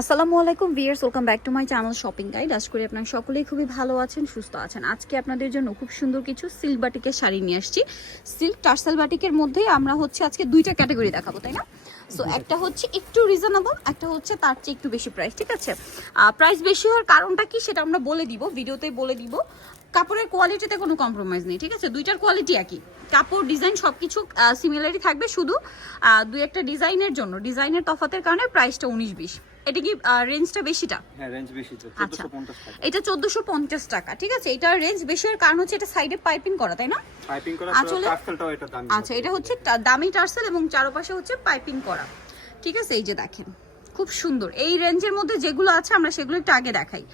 আসসালামু আলাইকুম viewers welcome back to my channel shopping guide. আজ করি আপনার সকলেই খুবই ভালো আছেন সুস্থ আছেন। আজকে আপনাদের জন্য খুব সুন্দর কিছু সিল্ক বাটিকের শাড়ি নিয়ে আসছি। সিল্ক টার্সাল বাটিকের মধ্যেই আমরা হচ্ছে আজকে দুইটা ক্যাটাগরি দেখাবো তাই না? সো একটা হচ্ছে একটু রিজনেবল একটা হচ্ছে তার চেয়ে একটু বেশি প্রাইস ঠিক আছে? প্রাইস বেশি হওয়ার কারণটা কি সেটা আমরা বলে দিব ভিডিওতে বলে দিব। কাপড়ের কোয়ালিটিতে কোনো কম্প্রোমাইজ নেই ঠিক আছে? দুইটার কোয়ালিটি একই। কাপড় ডিজাইন সব কিছু সিমিলারই থাকবে শুধু দুই একটা ডিজাইনের জন্য। ডিজাইনের তফাতের কারণে প্রাইসটা উনিশ বিশ। এটা কি রেঞ্জটা বেশিটা? হ্যাঁ রেঞ্জ বেশি তো আচ্ছা। 1450 টাকা। এটা চোদ্দোশো পঞ্চাশ টাকা ঠিক আছে? এটা রেঞ্জ বেশি হওয়ার কারণ হচ্ছে এটা সাইডে পাইপিং করা তাই না? পাইপিং করা আসলে- এটা দামি। আচ্ছা এটা হচ্ছে দামি টার্সেল এবং চারপাশে হচ্ছে পাইপিং করা ঠিক আছে? এই যে দেখেন। খুব সুন্দর। এই রেঞ্জের মধ্যে যেগুলো আছে আমরা সেগুলো একটু আগে দেখাই।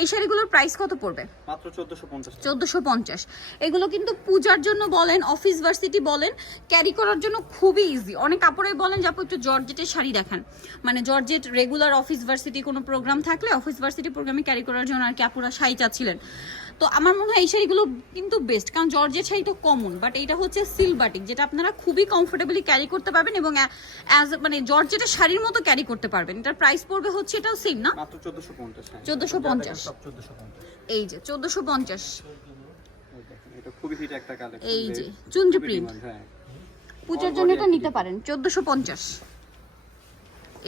এই শাড়িগুলোর প্রাইস কত পড়বে? মাত্র 1450 টাকা। চোদ্দোশো পঞ্চাশ। এগুলো কিন্তু পূজার জন্য বলেন অফিস ভার্সিটি বলেন ক্যারি করার জন্য খুবই ইজি অনেক কাপড়ে বলেন যে আপু একটু জর্জেটের শাড়ি দেখান। মানে জর্জেট রেগুলার অফিস ভার্সিটি কোনো প্রোগ্রাম থাকলে অফিস ভার্সিটি প্রোগ্রামে ক্যারি করার জন্য আর কি আপুরা শাড়ি চাচ্ছিলেন। তো আমার মনে হয় এই শাড়িগুলো কিন্তু বেস্ট কারণ জর্জের শাড়ি তো কমন বাট এটা হচ্ছে সিল বাটিক যেটা আপনারা খুবই কমফোর্টেবলি ক্যারি করতে পারবেন এবং অ্যাজ মানে জর্জেটের শাড়ির মতো ক্যারি করতে পারবেন। এটার প্রাইস পড়বে হচ্ছে এটাও সেম না? মাত্র 1450 হ্যাঁ। 1450 সব 1450 এই যে চোদ্দোশো পঞ্চাশ। এই দেখেন, এটা খুবই হিট একটা কালেকশন এই যে, চুনরি print। হ্যাঁ। পূজার জন্য এটা নিতে পারেন চোদ্দোশো পঞ্চাশ।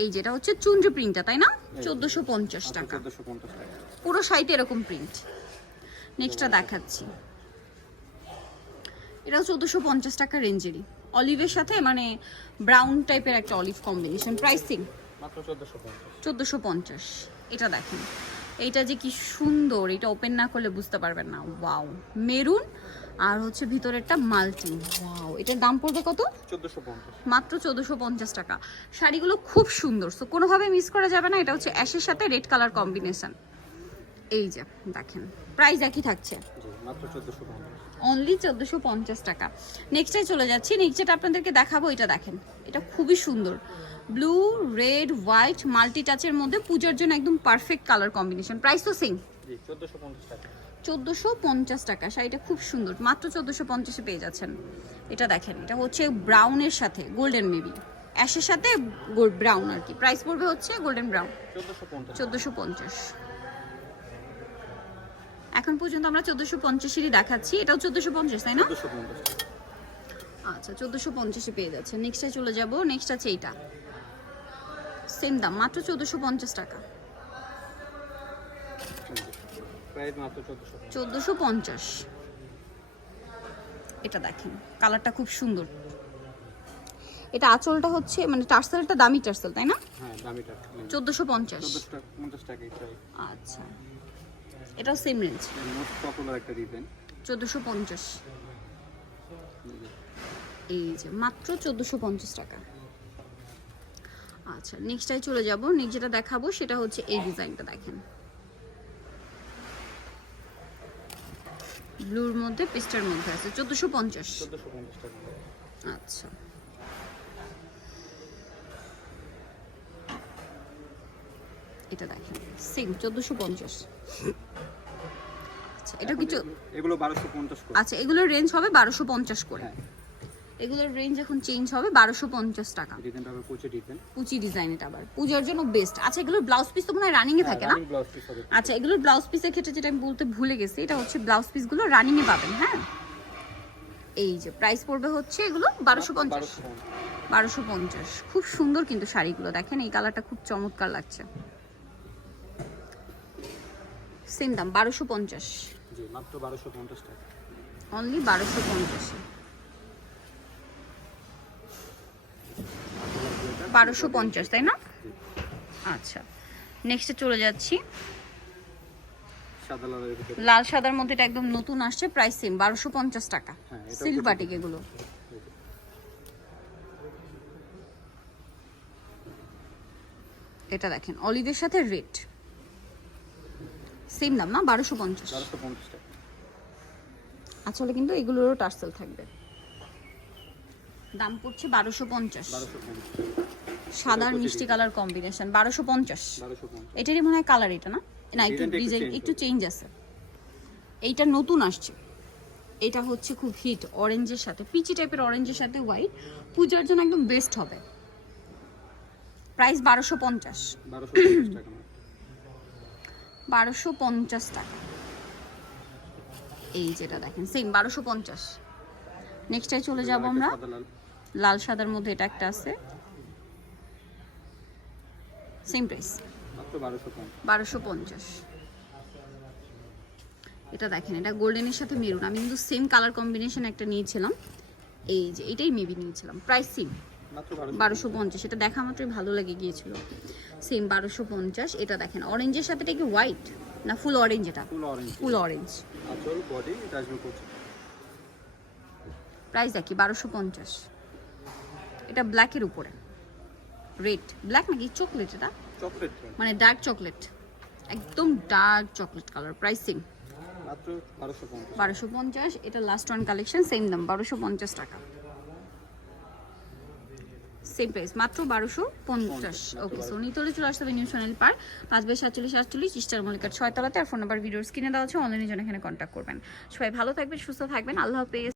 এই যেটা হচ্ছে চুনরি প্রিন্টটা তাই না? চোদ্দোশো পঞ্চাশ টাকা। 1450 টাকা। পুরো সাইটে এরকম প্রিন্ট নেক্সটটা দেখাচ্ছি। এটাও চোদ্দোশো পঞ্চাশ টাকা রেঞ্জেরই। অলিভের সাথে মানে ব্রাউন টাইপের একটা অলিভ কম্বিনেশন। প্রাইসিং মাত্র 1450 চোদ্দোশো পঞ্চাশ। এটা দেখেন। এইটা যে কি সুন্দর এটা ওপেন না করলে বুঝতে পারবেন না। ওয়াও মেরুন আর হচ্ছে ভিতরেরটা মাল্টি। ওয়াও এটার দাম পড়বে কত? 1450 মাত্র চোদ্দোশো পঞ্চাশ টাকা। শাড়িগুলো খুব সুন্দর। সো কোনোভাবে মিস করা যাবে না। এটা হচ্ছে অ্যাশের সাথে রেড কালার কম্বিনেশন এই যে দেখেন। প্রাইস একই থাকছে। জি মাত্র 1450 অনলি চোদ্দোশো পঞ্চাশ টাকা। নেক্সটে চলে যাচ্ছি। নেক্সট আপনাদেরকে দেখাবো এটা দেখেন। এটা খুবই সুন্দর। ব্লু রেড হোয়াইট মাল্টি টাচের মধ্যে পূজার জন্য একদম পারফেক্ট কালার কম্বিনেশন প্রাইস তো সেম জি 1450 টাকা। চোদ্দোশো পঞ্চাশ টাকা। শাড়িটা খুব সুন্দর। মাত্র চোদ্দোশো পঞ্চাশে পেয়ে যাচ্ছেন। এটা দেখেন এটা হচ্ছে ব্রাউনের সাথে গোল্ডেন মেবি অ্যাশের সাথে ব্রাউন আর কি। প্রাইস পড়বে হচ্ছে গোল্ডেন ব্রাউন চোদ্দোশো পঞ্চাশ। এখন পর্যন্ত আমরা চোদ্দোশো পঞ্চাশেরই দেখাচ্ছি। এটাও চোদ্দোশো পঞ্চাশ তাই না? আচ্ছা চোদ্দোশো পঞ্চাশে পেয়ে যাচ্ছে। নেক্সটে চলে যাব। নেক্সট আছে এইটা। সেম দাম মাত্র চোদ্দোশো পঞ্চাশ টাকা। প্রাইস মাত্র 1450 চোদ্দোশো পঞ্চাশ। এটা দেখেন কালারটা খুব সুন্দর। এটা আঁচলটা হচ্ছে মানে টার্সেলটা দামি টার্সেল তাই না? হ্যাঁ চোদ্দোশো পঞ্চাশ। 14 টাকা 50 টাকা আচ্ছা। এটাও সেম রেঞ্জ মোস্ট পপুলার একটা ডিজাইন চোদ্দোশো পঞ্চাশ। এই যে মাত্র চোদ্দোশো পঞ্চাশ টাকা। আচ্ছা নেক্সটাই চলে যাব। নেক্সট যেটা দেখাবো সেটা হচ্ছে এই ডিজাইনটা দেখেন। ব্লুর মধ্যে পেস্টার মধ্যে আছে। চোদ্দোশো পঞ্চাশ। 1450 টাকা। আচ্ছা। এটা দেখেন। সেম চোদ্দোশো পঞ্চাশ। আচ্ছা এটা কি চো- এগুলো 1250 করে। আচ্ছা এগুলোর রেঞ্জ হবে বারোশো পঞ্চাশ করে। হ্যাঁ। এগুলোর রেঞ্জ এখন চেঞ্জ হবে বারোশো পঞ্চাশ টাকা। ডিজাইনটা হবে কোচে ডিজাইন। কুচি ডিজাইন এটা আবার। পূজার জন্য বেস্ট আচ্ছা এগুলোর ব্লাউজ পিস তো মনে হয় রানিং এ থাকে না? পিস আচ্ছা এগুলোর ব্লাউজ পিসের ক্ষেত্রে যেটা আমি বলতে ভুলে গেছি এটা হচ্ছে ব্লাউজ পিসগুলো রানিং এ পাবেন হ্যাঁ? এই যে প্রাইস পড়বে হচ্ছে এগুলো বারোশো পঞ্চাশ। 1250 বারোশো পঞ্চাশ। খুব সুন্দর কিন্তু শাড়িগুলো। দেখেন এই কালারটা খুব চমৎকার লাগছে। সেম দাম বারোশো পঞ্চাশ। জি মাত্র 1250 টাকা। অনলি বারোশো পঞ্চাশে। বারোশো পঞ্চাশ তাই না? আচ্ছা নেক্সটে চলে যাচ্ছি। লাল সাদার মধ্যে এটা একদম নতুন আসছে প্রাইস সেম বারোশো পঞ্চাশ টাকা। হ্যাঁ, এটাও সিল্ক বাটিক এগুলো। এটা দেখেন অলিদের সাথে রেড সেম দাম না? বারোশো পঞ্চাশ। 1250 আসলে কিন্তু এগুলোরও টার্সেল থাকবে। দাম পড়ছে বারোশো পঞ্চাশ। 1250 সাদার মিষ্টি কালার কম্বিনেশন বারোশো পঞ্চাশ। এটারই মনে হয় কালার এটা না? না একটু ডিজাইন একটু চেঞ্জ আছে। এইটা নতুন আসছে। এটা হচ্ছে খুব হিট অরেঞ্জের সাথে পিচি টাইপের অরেঞ্জের সাথে হোয়াইট পূজার জন্য একদম বেস্ট হবে। প্রাইস বারোশো পঞ্চাশ। বারোশো পঞ্চাশ টাকা। এই যেটা দেখেন সেম বারোশো পঞ্চাশ। নেক্সটটাই চলে যাব আমরা। লাল সাদার মধ্যে এটা একটা আছে। সেম প্রাইস বারোশো পঞ্চাশ। এটা দেখেন এটা গোল্ডেনের সাথে মেরুন আমি কিন্তু সেম কালার কম্বিনেশন একটা নিয়েছিলাম। এই যে এটাই মেবি নিয়েছিলাম। প্রাইস সেম বারোশো পঞ্চাশ। এটা দেখা মাত্রই ভালো লেগে গিয়েছিল। সেম বারোশো পঞ্চাশ এটা দেখেন অরেঞ্জের সাথে এটা কি হোয়াইট না ফুল অরেঞ্জ এটা? ফুল অরেঞ্জ প্রাইস দেখি বারোশো পঞ্চাশ। এটা ব্ল্যাকের উপরে। রেড ব্ল্যাক নাকি? চকলেট এটা? চকলেট মানে ডার্ক চকলেট একদম ডার্ক চকলেট কালার প্রাইসিং মাত্র বারোশো পঞ্চাশ। বারোশো পঞ্চাশ এটা লাস্ট ওয়ান কালেকশন সেম দাম বারোশো পঞ্চাশ টাকা। সেম প্রাইস মাত্র বারোশো পঞ্চাশ। ওকে সো নিতলে চলে আসতে হবে নিউ চ্যানেল পার পাঁচ বাই সাতচল্লিশ আটচল্লিশ ইস্টার মল্লিকার ছয়তলাতে আর ফোন নাম্বার ভিডিওর স্ক্রিনে দেওয়া আছে অনলাইনের জন্য এখানে কন্ট্যাক্ট করবেন। সবাই ভালো থাকবেন সুস্থ থাকবেন। আল্লাহ হাফেজ।